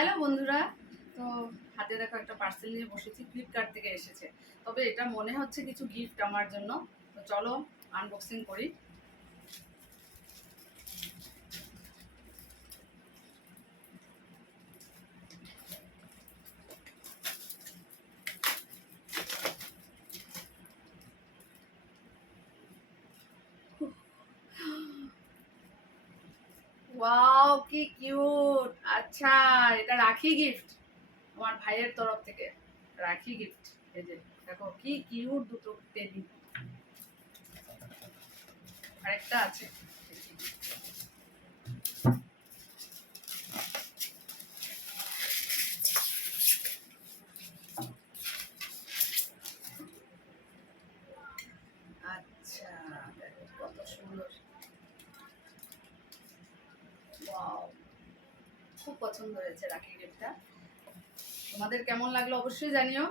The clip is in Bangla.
হ্যালো বন্ধুরা, তো হাতে দেখো একটা পার্সেল নিয়ে বসেছি, ফ্লিপকার্ট থেকে এসেছে। তবে এটা মনে হচ্ছে কিছু গিফট আমার জন্য। তো চলো আনবক্সিং করি। ওয়াও, কি কিউট! আচ্ছা, এটা রাখি গিফট আমার ভাইয়ের তরফ থেকে। রাখি গিফট। এই যে দেখো কি কিউট দুটো টেডি। আরেকটা আছে। আচ্ছা, দেখো কত সুন্দর। ওয়াও, খুব পছন্দ হয়েছে রাখি গিফটটা। তোমাদের কেমন লাগলো অবশ্যই জানিও।